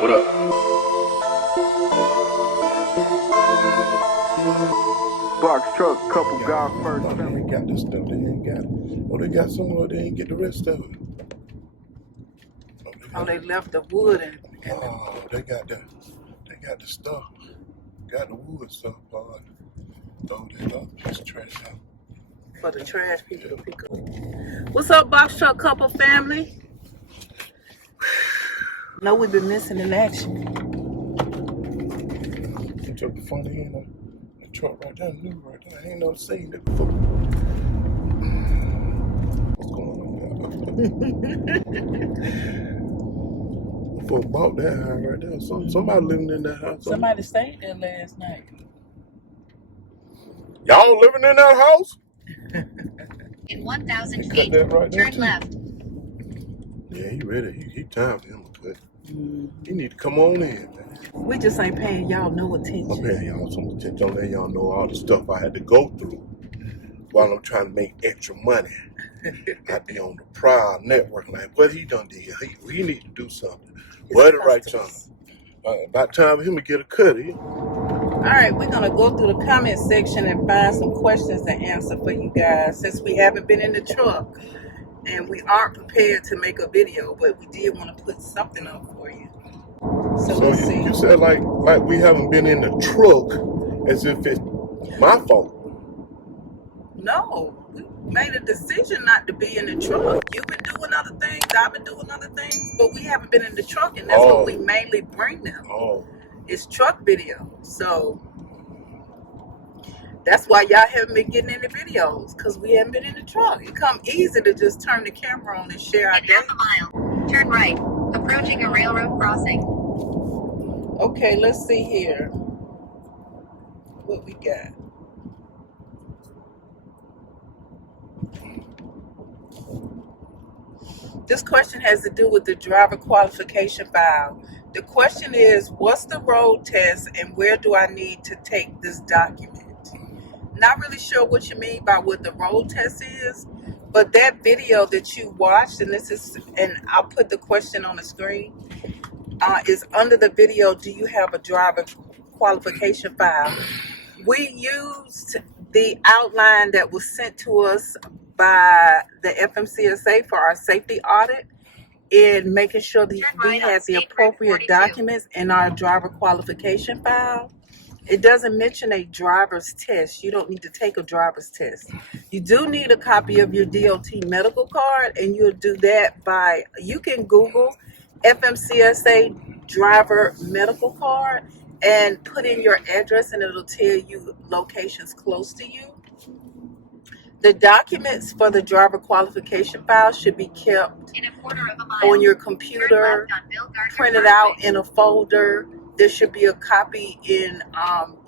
What up? Boxtruck, couple God first. No, they ain't got this stuff. They ain't got it. Oh, they got some more. They ain't get the rest of it. Oh, they left the wood and Oh, they got the stuff. Got the wood stuff. Throw that other piece of trash out. for the trash people to pick up. What's up, Boxtruck couple family? Know we've been missing in action. They took the front end of the truck right there, new right there. I ain't never seen it before. What's going on there? Before bought that house right there. Somebody living in that house. Somebody stayed there last night. Y'all living in that house? In 1,000 Cut feet, that right there, turn too. left. Yeah, he ready. He time for him to quit. He need to come on in, man. We just ain't paying y'all no attention. I'm paying y'all some attention. I'm letting y'all know all the stuff I had to go through while I'm trying to make extra money. I be on the Proud Network like, what he done did? He need to do something. What the right time? About time for him to get a cut. All right, we're going to go through the comment section and find some questions to answer for you guys since we haven't been in the truck and we aren't prepared to make a video, but we did want to put something up for you. So let's see. You said like we haven't been in the truck as if it's my fault. No, we made a decision not to be in the truck. You've been doing other things, I've been doing other things, but we haven't been in the truck, and that's what we mainly bring them. It's truck video. So that's why y'all haven't been getting any videos, because we haven't been in the truck. It come easy to just turn the camera on and share our In day. half a mile, turn right, approaching a railroad crossing. Okay, let's see here what we got. This question has to do with the driver qualification file. The question is, what's the road test and where do I need to take this document? Not really sure what you mean by what the road test is, but that video that you watched, and I'll put the question on the screen, is under the video, do you have a driver qualification file? We used the outline that was sent to us by the FMCSA for our safety audit in making sure that we had the appropriate documents in our driver qualification file. It doesn't mention a driver's test. You don't need to take a driver's test. You do need a copy of your DOT medical card, and you'll do that you can Google FMCSA driver medical card and put in your address, and it'll tell you locations close to you. The documents for the driver qualification file should be kept In a quarter of a mile, on your computer, printed out in a folder. There should be a copy in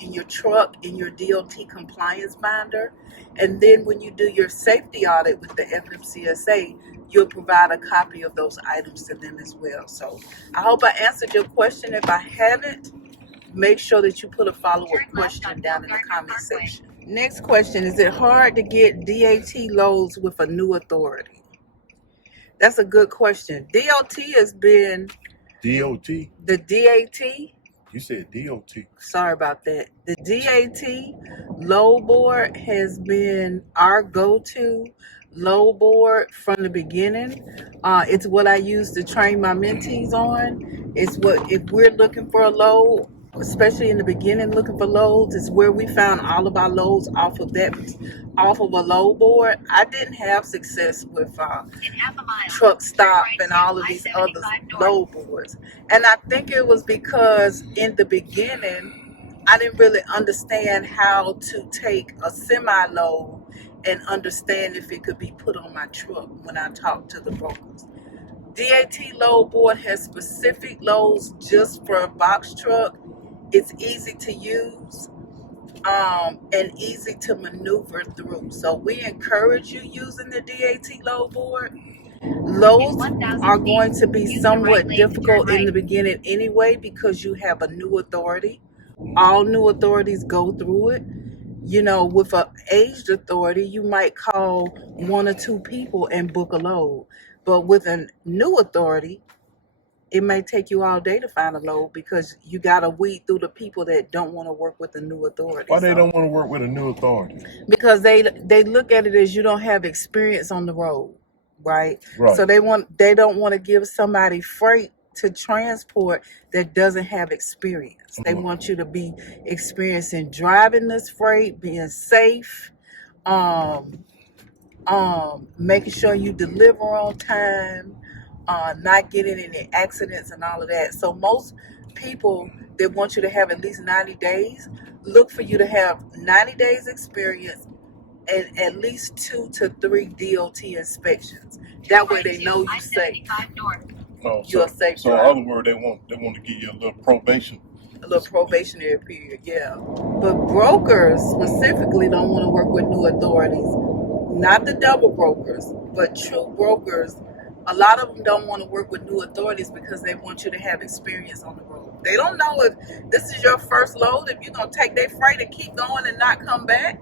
your truck, in your DOT compliance binder. And then when you do your safety audit with the FMCSA, you'll provide a copy of those items to them as well. So I hope I answered your question. If I haven't, make sure that you put a follow-up question down in the comment section. Next question, is it hard to get DAT loads with a new authority? That's a good question. DOT has been... DOT? The DAT? You said DOT. Sorry about that. The DAT load board has been our go-to load board from the beginning. It's what I use to train my mentees on. It's what, if we're looking for a load, especially in the beginning looking for loads, it's where we found all of our loads off of a load board. I didn't have success with truck stop and all of these other load boards, and I think it was because in the beginning I didn't really understand how to take a semi-load and understand if it could be put on my truck when I talked to the brokers. DAT load board has specific loads just for a box truck. It's easy to use and easy to maneuver through. So we encourage you using the DAT load board. Loads are going to be somewhat difficult in the beginning anyway because you have a new authority. All new authorities go through it. You know, with an aged authority, you might call one or two people and book a load. But with a new authority, it may take you all day to find a load because you got to weed through the people that don't want to work with the new authority. Why they don't want to work with a new authority? Because they look at it as you don't have experience on the road, right? Right. So they don't want to give somebody freight to transport that doesn't have experience. They want you to be experienced in driving this freight, being safe, making sure you deliver on time, not getting any accidents and all of that. So most people that want you to have at least 90 days look for you to have 90 days experience and at least 2 to 3 DOT inspections. That way they know you're safe. Oh, You're a safe so in driver. other words, they want to give you a little probation. A little probationary period, yeah. But brokers specifically don't want to work with new authorities. Not the double brokers, but true brokers. A lot of them don't want to work with new authorities because they want you to have experience on the road. They don't know if this is your first load, if you're going to take their freight and keep going and not come back.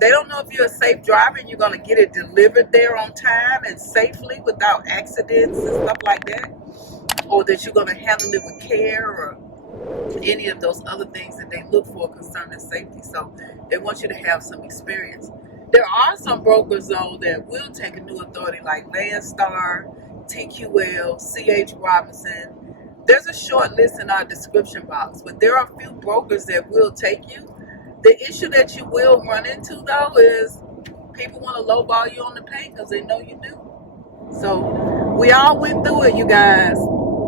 They don't know if you're a safe driver and you're going to get it delivered there on time and safely without accidents and stuff like that. Or that you're going to handle it with care or any of those other things that they look for concerning safety. So they want you to have some experience. There are some brokers, though, that will take a new authority like Landstar, TQL, CH Robinson. There's a short list in our description box, but there are a few brokers that will take you. The issue that you will run into, though, is people want to lowball you on the pay because they know you do. So we all went through it, you guys.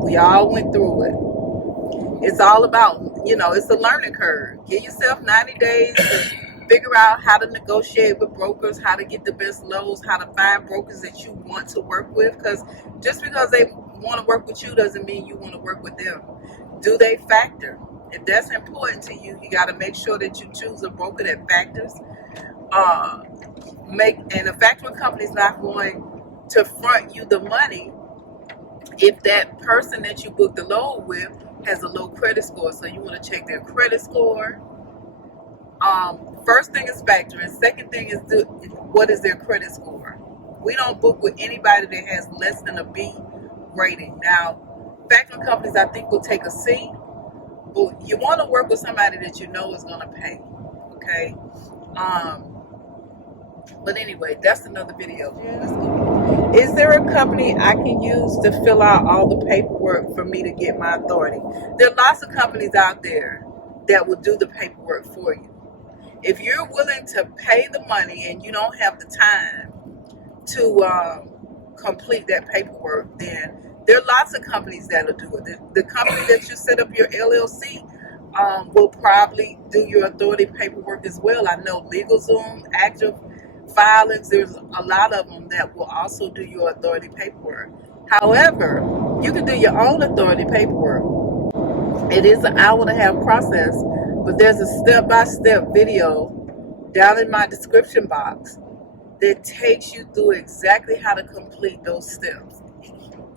We all went through it. It's all about, it's a learning curve. Give yourself 90 days to figure out how to negotiate with brokers, how to get the best loads, how to find brokers that you want to work with. Because just because they want to work with you doesn't mean you want to work with them. Do they factor? If that's important to you, you got to make sure that you choose a broker that factors. And the factoring company is not going to front you the money if that person that you booked the load with has a low credit score. So you want to check their credit score. First thing is factoring. Second thing is what is their credit score? We don't book with anybody that has less than a B rating. Now, factoring companies I think will take a C. But you want to work with somebody that you know is going to pay. Okay? But anyway, that's another video. Let's go. Is there a company I can use to fill out all the paperwork for me to get my authority? There are lots of companies out there that will do the paperwork for you. If you're willing to pay the money and you don't have the time to complete that paperwork, then there are lots of companies that'll do it. The company that you set up your LLC will probably do your authority paperwork as well. I know LegalZoom, Active Filings, there's a lot of them that will also do your authority paperwork. However, you can do your own authority paperwork. It is an hour-and-a-half process, but there's a step-by-step video down in my description box that takes you through exactly how to complete those steps.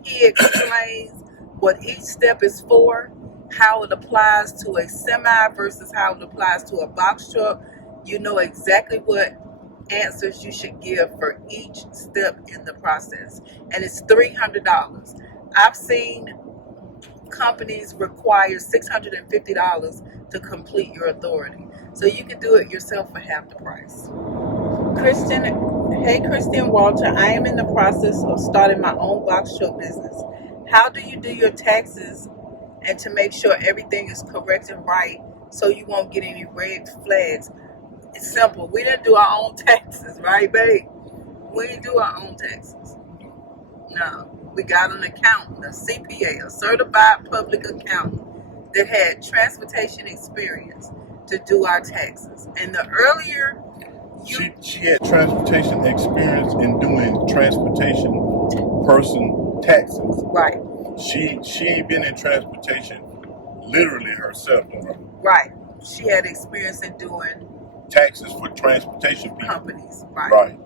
He explains what each step is for, how it applies to a semi versus how it applies to a box truck. You know exactly what answers you should give for each step in the process. And it's $300. I've seen companies require $650 to complete your authority. So you can do it yourself for half the price. Hey Christian Walter, I am in the process of starting my own box truck business. How do you do your taxes and to make sure everything is correct and right so you won't get any red flags? It's simple. We didn't do our own taxes, right, babe? We didn't do our own taxes. No. We got an accountant, a CPA, a certified public accountant that had transportation experience to do our taxes. And the earlier she had transportation experience in doing transportation person taxes. Right. She ain't been in transportation literally herself. Right. She had experience in doing taxes for transportation people. Companies. Right. Right.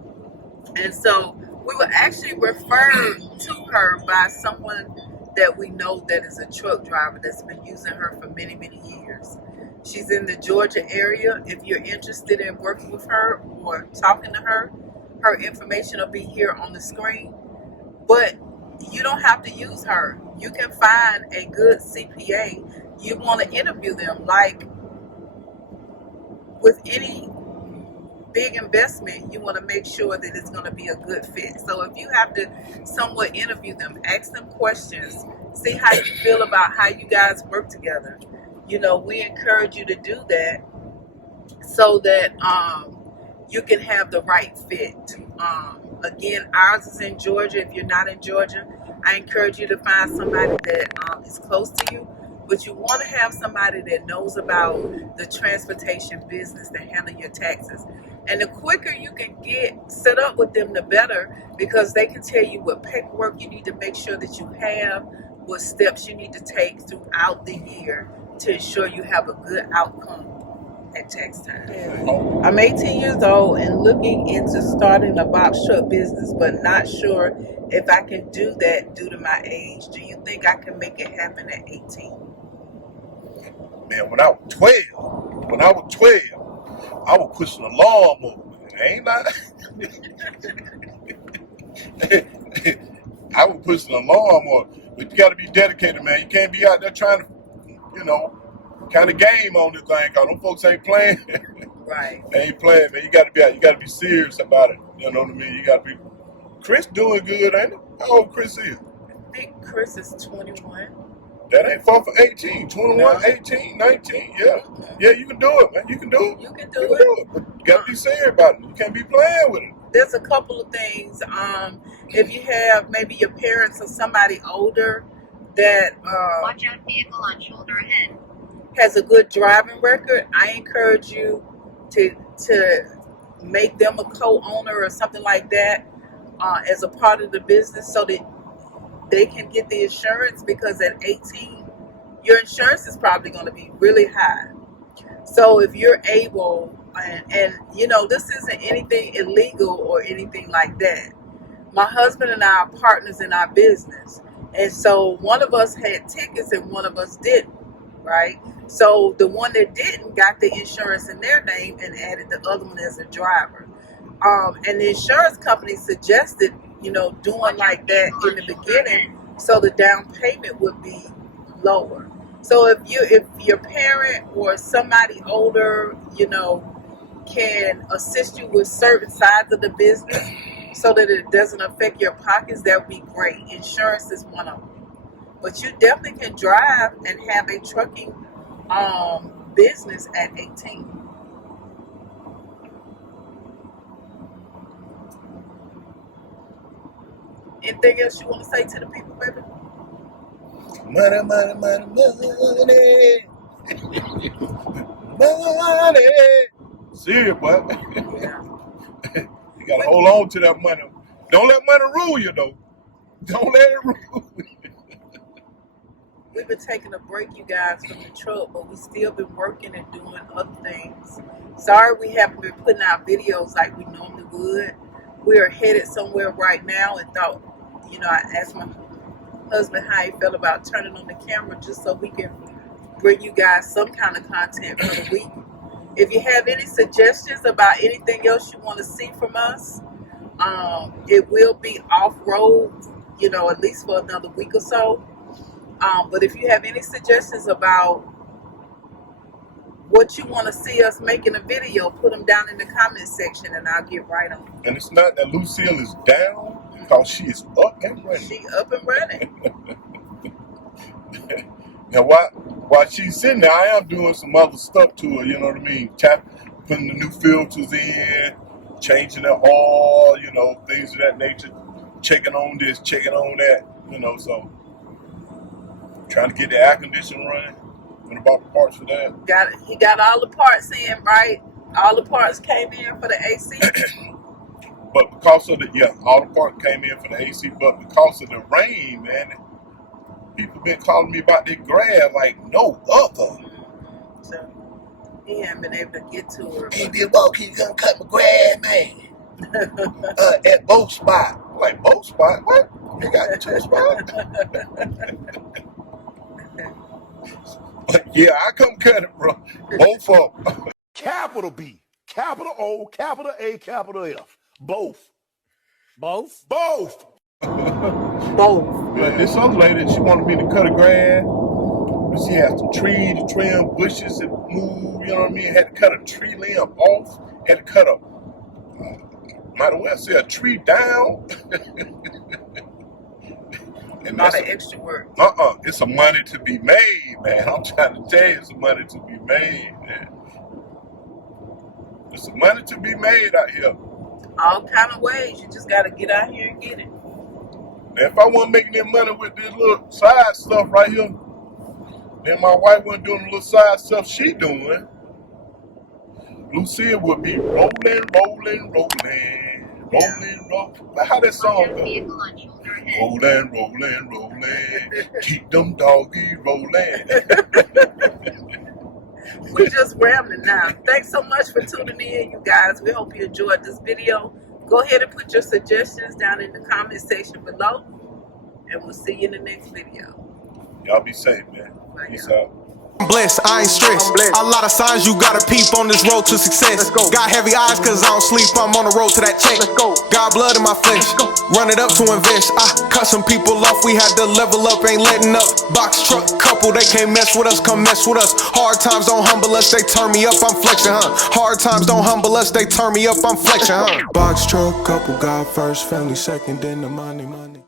And so we were actually referred to her by someone that we know that is a truck driver that's been using her for many, many years. She's in the Georgia area. If you're interested in working with her or talking to her, her information will be here on the screen. But you don't have to use her. You can find a good CPA. You want to interview them. Like with any big investment, you want to make sure that it's going to be a good fit. So if you have to somewhat interview them, ask them questions, see how you feel about how you guys work together. You know, we encourage you to do that so that you can have the right fit. Again, ours is in Georgia. If you're not in Georgia, I encourage you to find somebody that is close to you. But you want to have somebody that knows about the transportation business to handle your taxes. And the quicker you can get set up with them, the better, because they can tell you what paperwork you need to make sure that you have, what steps you need to take throughout the year to ensure you have a good outcome at tax time. I'm 18 years old and looking into starting a box truck business, but not sure if I can do that due to my age. Do you think I can make it happen at 18? Man, when I was 12, I was pushing a lawnmower. Ain't I? I was pushing a lawnmower. But you got to be dedicated, man. You can't be out there trying to, kind of game on this thing, because them folks ain't playing. Right. They ain't playing, man. You got to be out. You got to be serious about it. You know what I mean? You got to be. Chris doing good, ain't it? How old Chris is? I think Chris is 21. That ain't far from 18, 21, No. 18, 19, yeah. Yeah, you can do it, man. You can do it. You can do it. But you got to be serious about it. You can't be playing with it. There's a couple of things. If you have maybe your parents or somebody older that Watch out, vehicle on shoulder ahead. has a good driving record, I encourage you to make them a co-owner or something like that as a part of the business so that they can get the insurance, because at 18, your insurance is probably going to be really high. So if you're able, and this isn't anything illegal or anything like that. My husband and I are partners in our business. And so one of us had tickets and one of us didn't, right? So the one that didn't got the insurance in their name and added the other one as a driver. And the insurance company suggested, doing like that in the beginning so the down payment would be lower. So if your parent or somebody older, can assist you with certain sides of the business so that it doesn't affect your pockets, that would be great. Insurance is one of them. But you definitely can drive and have a trucking business at 18. Anything else you want to say to the people, baby? Money. Money. Serious, boy. Yeah. You got to hold on to that money. Don't let money rule you, though. Don't let it rule you. We've been taking a break, you guys, from the truck, but we still been working and doing other things. Sorry we haven't been putting out videos like we normally would. We are headed somewhere right now and thought, I asked my husband how he felt about turning on the camera just so we can bring you guys some kind of content for the week. If you have any suggestions about anything else you want to see from us, it will be off-road, at least for another week or so. But if you have any suggestions about what you want to see us make in a video, put them down in the comment section and I'll get right on it. And it's not that Lucille is down, because she is up and running. She up and running. Now, while she's sitting there, I am doing some other stuff to her, you know what I mean? Putting the new filters in, changing the oil, things of that nature, checking on this, checking on that, so trying to get the air conditioner running. And about the parts for that. He got all the parts in, right? All the parts came in for the AC. But because of all the parts came in for the AC, but because of the rain, man, people been calling me about their grass like no other. So he hadn't been able to get to her. Hey, Bill Bob, can you come cut my grass, man? At both spot. Like, both spot? What? You got 2 spots? But yeah, I come cut it, bro. Both of them. Capital B, capital O, capital A, capital F. Both. Both? Both. Both. But this other lady, she wanted me to cut her grass. But she had some trees to trim, bushes and move, you know what I mean? Had to cut a tree limb off. Had to cut might as well say a tree down. And A lot of extra work. It's some money to be made, man. I'm trying to tell you, it's some money to be made, man. There's some money to be made out here. All kind of ways. You just got to get out here and get it. Now, if I wasn't making that money with this little side stuff right here, then my wife wasn't doing the little side stuff she doing, Lucille would be rolling. How that song go? Rolling. Keep them doggies rolling. We just rambling now. Thanks so much for tuning in, you guys. We hope you enjoyed this video. Go ahead and put your suggestions down in the comment section below. And we'll see you in the next video. Y'all be safe, man. Bye, Peace y'all. out. I'm blessed, I ain't stressed. A lot of signs you gotta peep on this road to success. Got heavy eyes cause I don't sleep, I'm on the road to that check. Got blood in my flesh, run it up to invest. I cut some people off, we had to level up, ain't letting up. Box truck couple, they can't mess with us, come mess with us. Hard times don't humble us, they turn me up, I'm flexing, huh? Hard times don't humble us, they turn me up, I'm flexing, huh? Box truck couple, God first, family second, then the money.